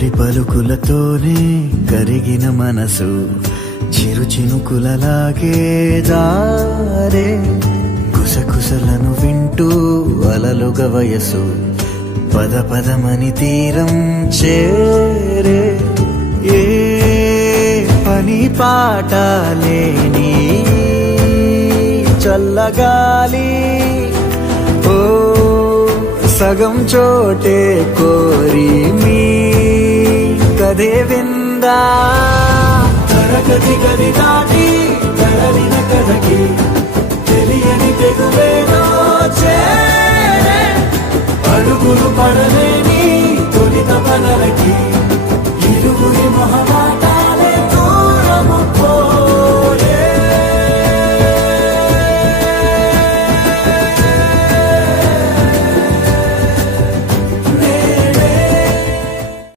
తొలి పలుకులతోనే కరిగిన మనసు చిరు చినుకులలాగే జారే కుసకుసలను వింటూ అలలుగ వయసు పద పదమని తీరం చేరే ఏ పని పాట లేని చల్లగాలి ఓ సగం చోటే కోరి మీ కదే విందా తరగతి గది దాటి తరలిన కథకి తెలియని తెగువేదో చేరే అడుగులు పడలేని తొలి తపనలకి